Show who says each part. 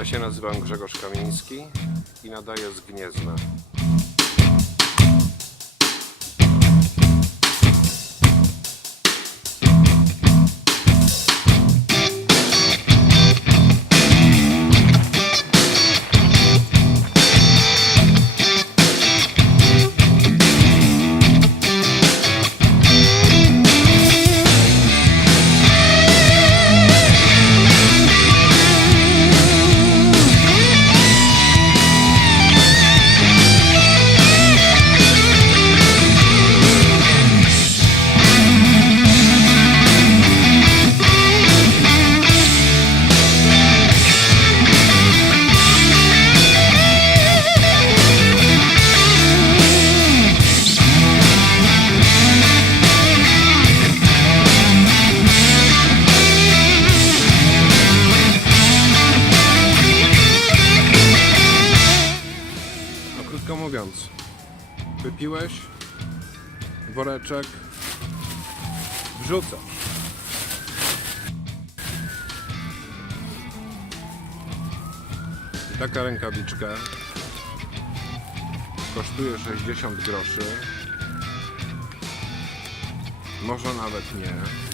Speaker 1: Ja się nazywam Grzegorz Kamiński i nadaję z Gniezna. Mówiąc, wypiłeś woreczek, wrzucasz. Taka rękawiczka kosztuje 60 groszy. Może nawet nie.